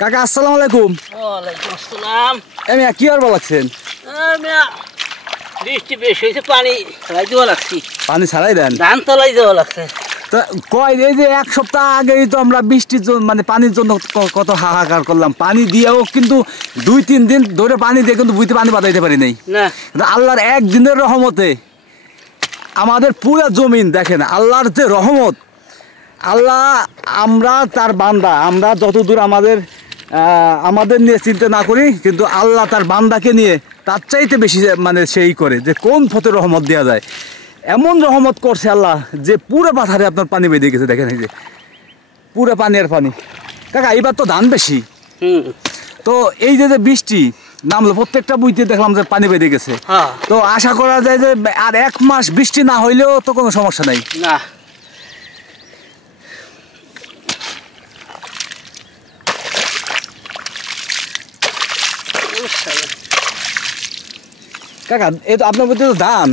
কাকা আসসালামু আলাইকুম। ওয়ালাইকুম আসসালাম। আমি কি আর বলাচ্ছেন? বৃষ্টি বেশ হয়েছে, পানি ছাড়াই দেওয়া লাগছে। পানি ছাড়াই দেন? ধান তলাই দেওয়া লাগছে। তা কয় এই যে এক সপ্তাহ আগেই তো আমরা বৃষ্টির জন্য মানে পানির জন্য কত হাহাকার করলাম, পানি দিয়েও কিন্তু 2-3 দিন ধরে পানি দিয়ে কিন্তু বুঝতে পানি বাঁধাইতে পারি নাই। না আল্লাহর একদিনের রহমতে আমাদের পুরো জমিন দেখেন, আল্লাহর যে রহমত। আল্লাহ, আমরা তার বান্দা, আমরা যতদূর আমাদের নিয়ে চিন্তা না করি, কিন্তু আল্লাহ তার বান্দাকে নিয়ে তার চাইতে বেশি মানে সেই করে যে কোন পথে রহমত দেওয়া যায়। এমন রহমত করছে আল্লাহ যে পুরো পাথারে আপনার পানি বেঁধে গেছে। দেখেন এই যে পুরো পানি আর পানি। কাকা এবার তো ধান বেশি, তো এই যে বৃষ্টি নামলো প্রত্যেকটা বুইতে দেখলাম যে পানি বেঁধে গেছে। তো আশা করা যায় যে আর 1 মাস বৃষ্টি না হইলেও তো কোনো সমস্যা নাই। না কাকা এই তো আপনার মধ্যে তো ধান,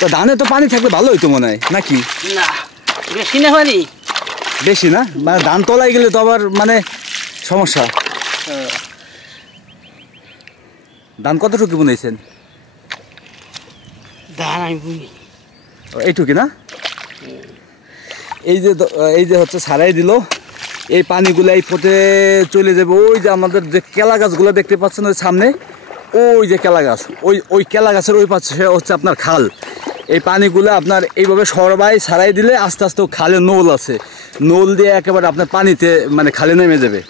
তো ধানে তো পানি থাকলে ভালো হইতো মনে হয় নাকি? না বেশি না পানি, বেশি না মানে ধান তলায় গেলে তো আবার মানে সমস্যা। ধান কতটুকু বুনেছেন? ধান আমি বুনি এইটুকি না? এই যে হচ্ছে ছাড়াই দিল, এই পানিগুলো এই পথে চলে যাবে। ওই যে আমাদের যে কেলা গাছগুলো দেখতে পাচ্ছেন ওই সামনে, ওই যে কেলা গাছ, ওই কেলা গাছের ওই পাশে হচ্ছে আপনার খাল। এই পানিগুলো আপনার এইভাবে সরবাই ছাড়াই দিলে আস্তে আস্তে খালে নল আছে, নল দিয়ে একেবারে আপনার পানিতে মানে খালে নেমে যাবে।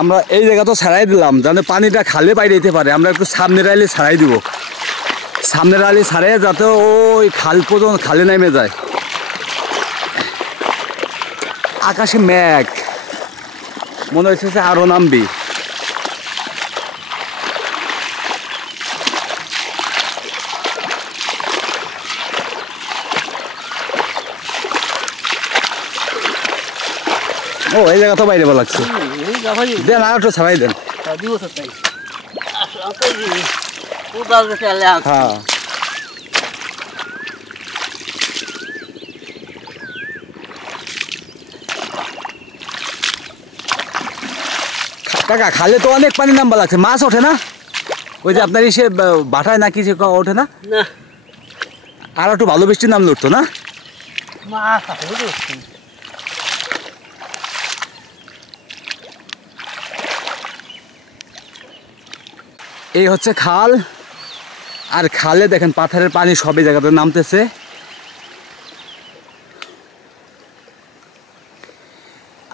আমরা এই জায়গা তো ছাড়াই দিলাম যাতে পানিটা খালে বাইরে যেতে পারে। আমরা একটু সামনের আইলে ছাড়াই দিব, সামনের আইলে ছাড়াই যাতে ওই খাল পর্যন্ত খালে নেমে যায়। আকাশে মেঘ, মনে হচ্ছে আরো নামবি। ও এই জায়গা তো বাইরে ভালো লাগছে, দেন আর একটু ছাড়াই দেন। হ্যাঁ কাকা খালে তো অনেক পানি নামবা লাগছে, মাছ ওঠে না? ওই যে আপনার ইসে বাটায় নাকি যে ওঠে না? আর একটু ভালো বৃষ্টি নামলে উঠতো না? এই হচ্ছে খাল, আর খালে দেখেন পাথরের পানি সবই জায়গাতে নামতেছে।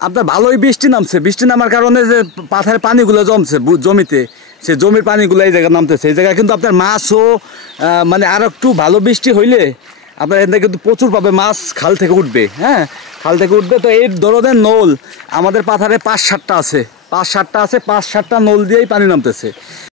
আপনার ভালোই বৃষ্টি নামছে, বৃষ্টি নামার কারণে যে পাথরের পানিগুলো জমছে জমিতে, সে জমির পানিগুলো এই জায়গায় নামতেছে। এই জায়গায় কিন্তু আপনার মাছও মানে আর একটু ভালো বৃষ্টি হইলে আপনার এখান থেকে কিন্তু প্রচুর পাবে মাছ, খাল থেকে উঠবে। হ্যাঁ খাল থেকে উঠবে। তো এই ধরনের নল আমাদের পাথরে 5-7টা আছে, 5-7টা নল দিয়েই পানি নামতেছে।